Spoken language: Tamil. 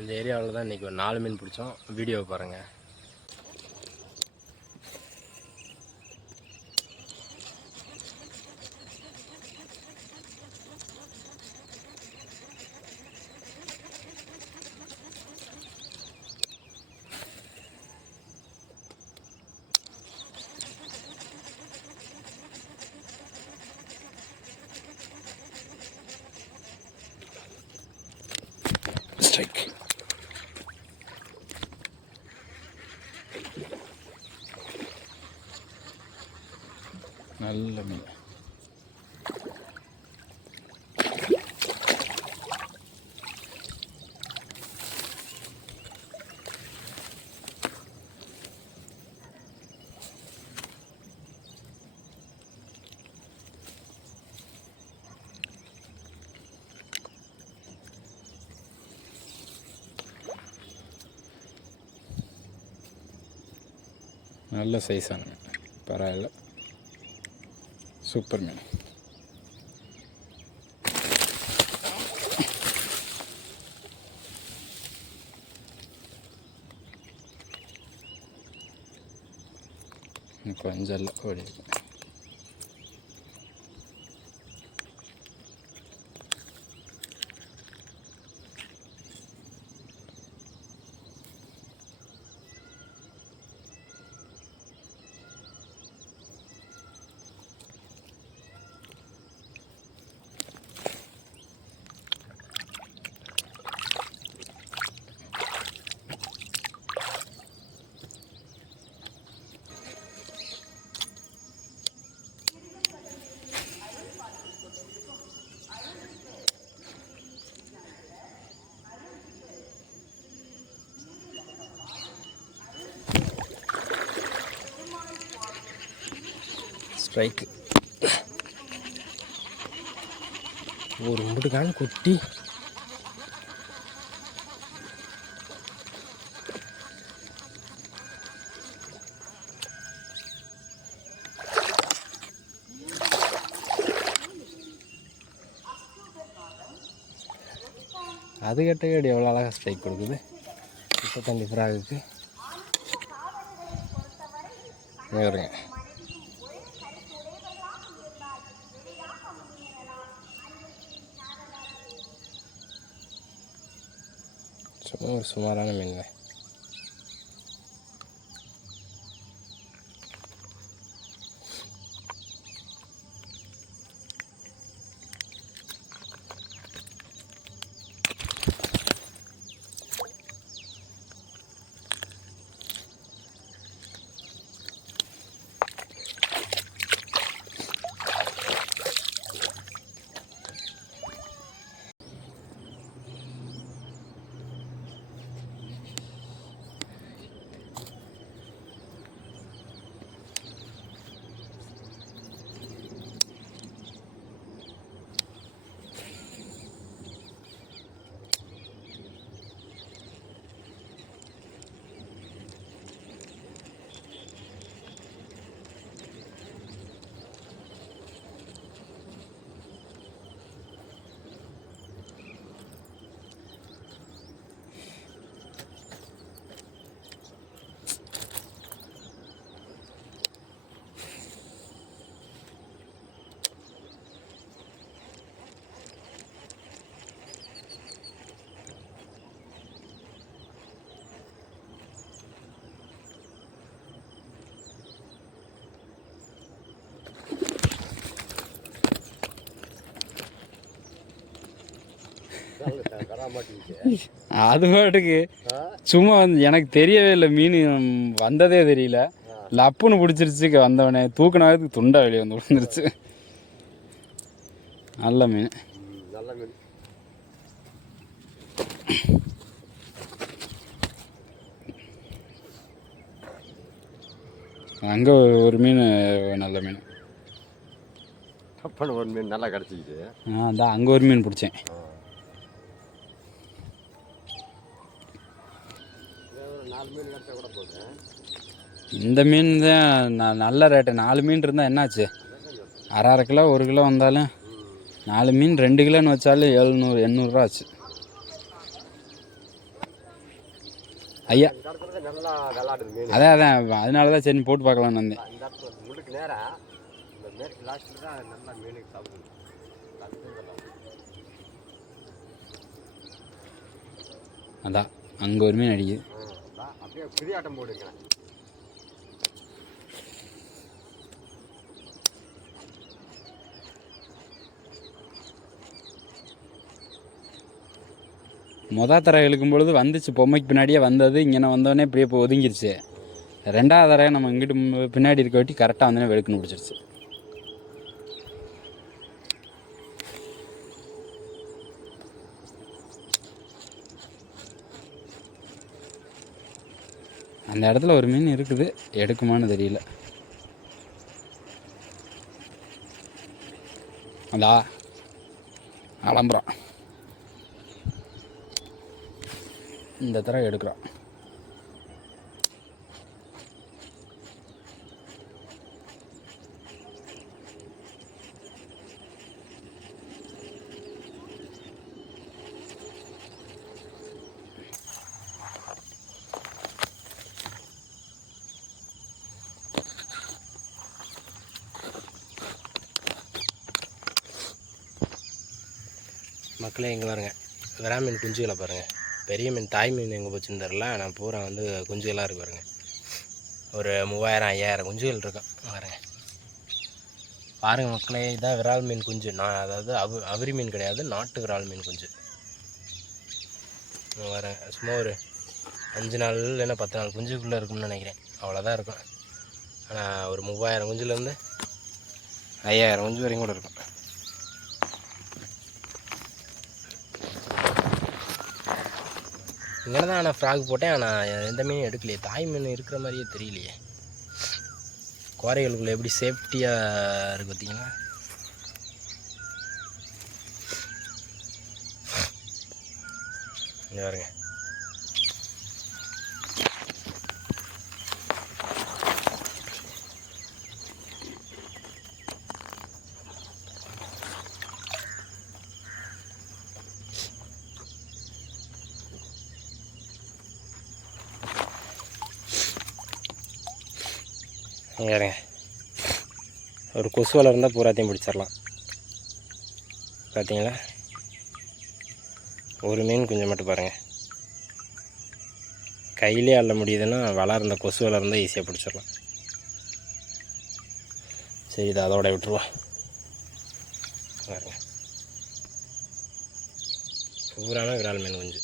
இந்த ஏரியாவில் தான் இன்றைக்கி ஒரு 4 மீன் பிடிச்சோம். வீடியோ பாருங்கள். ஸ்ட்ரைக். நல்ல மீன். நல்ல சைஸான மீன், பரவாயில்ல, சூப்பர் மீன். கொஞ்சம் இல்லை ஓடி. ஸ்ட்ரைக்கு ஒரு முடுக்கான குட்டி. அது கட்டடி எவ்வளோ அழகாக ஸ்ட்ரைக் கொடுக்குது. இப்போ தண்ணி ஃப்ராகுக்கு வருங்க. சும்மா ஒரு சுமாரான மீன். அது பாட்டுக்கு சும்மா வந்து எனக்கு தெரியவே இல்லை, மீன் வந்ததே தெரியல. லப்புன்னு பிடிச்சிருச்சு. வந்தவனே தூக்கினாவது துண்டா வெளியே வந்து விழுந்துருச்சு. நல்ல மீன், நல்ல மீன். அங்கே ஒரு மீன், நல்ல மீன். ஒரு மீன் நல்லா கிடச்சிக்கிது. அதான் அங்கே ஒரு மீன் பிடிச்சேன். இந்த மீன் தான் நல்ல ரேட்டு. 4 மீன் இருந்தால் என்னாச்சு, அரை கிலோ 1 கிலோ வந்தாலும் 4 மீன் 2 கிலோன்னு வச்சாலும் 700-800 ரூபா ஆச்சு. ஐயா இந்த இடத்துல நல்லா விளாடுது மீன். அதான் அதனால தான் சரி போட்டு பார்க்கலான்னு வந்தேன். இந்த இடத்துல முள்ளுக்கு நேராக இந்த மேற்கு லாஸ்ட்டில் தான் நல்லா மீனுக்கு சாப்பிடுது. அதான் அங்கே ஒரு மீன் அடிக்குது. அப்படியே பிரியாட்டம் போடுங்க. தர இழுக்கும் பொழுது வந்துச்சு, பொம்மைக்கு பின்னாடியே வந்தது. இங்கே வந்தோடனே இப்படியே இப்போ ஒதுங்கிருச்சு. ரெண்டாவது தரையை நம்ம இங்கிட்டு பின்னாடி இருக்க வெட்டி கரெக்டாக வந்தோடனே வெளுக்குன்னு பிடிச்சிருச்சு. அந்த இடத்துல ஒரு மீன் இருக்குது, எடுக்குமான்னு தெரியல. அதா அலம்புறான், இந்த தடவை எடுக்கிறான். மக்களே, எங்கே பாருங்கள், விரா மீன் குஞ்சுகளை பாருங்கள். பெரிய மீன் தாய் மீன் எங்கே போச்சுன்னு தெரில. நான் பூரா குஞ்சுகளாக இருக்கு பாருங்கள். ஒரு 3000-5000 குஞ்சுகள் இருக்கும் பாருங்கள். பாருங்கள் மக்களே, இதான் விரால் மீன் குஞ்சு. நான் அதாவது அவிரி மீன் கிடையாது, நாட்டு விரால் மீன் குஞ்சு பாருங்க. சும்மா ஒரு 5 நாள் இல்லைன்னா 10 நாள் குஞ்சுக்குள்ளே இருக்கும்னு நினைக்கிறேன். அவ்வளோதான் இருக்கும். ஆனால் ஒரு 3000 குஞ்சுலேருந்து 5000 குஞ்சு வரைக்கும் கூட இருக்கும். இங்கே தான் நான் ஃப்ராக் போட்டேன். ஆனால் எந்த மீனும் எடுக்கலையே. தாய் மீன் இருக்கிற மாதிரியே தெரியலையே. கோரைகளுக்குள்ளே எப்படி சேஃப்டியாக இருக்குது பார்த்தீங்கன்னா. இங்கே பாருங்க. பாருங்க, ஒரு கொசு வலை இருந்தால் பூராத்தையும் பிடிச்சிடலாம். பார்த்தீங்களா, ஒரு மீன் குஞ்சு மட்டும் பாருங்கள். கையிலே அள்ள முடியுதுன்னா வலை இருந்த கொசு வலை இருந்தால் ஈஸியாக பிடிச்சிடலாம். சரி, இதை அதோட விட்டுருவோம். பாருங்க, பூரான விரால் மீன் குஞ்சு.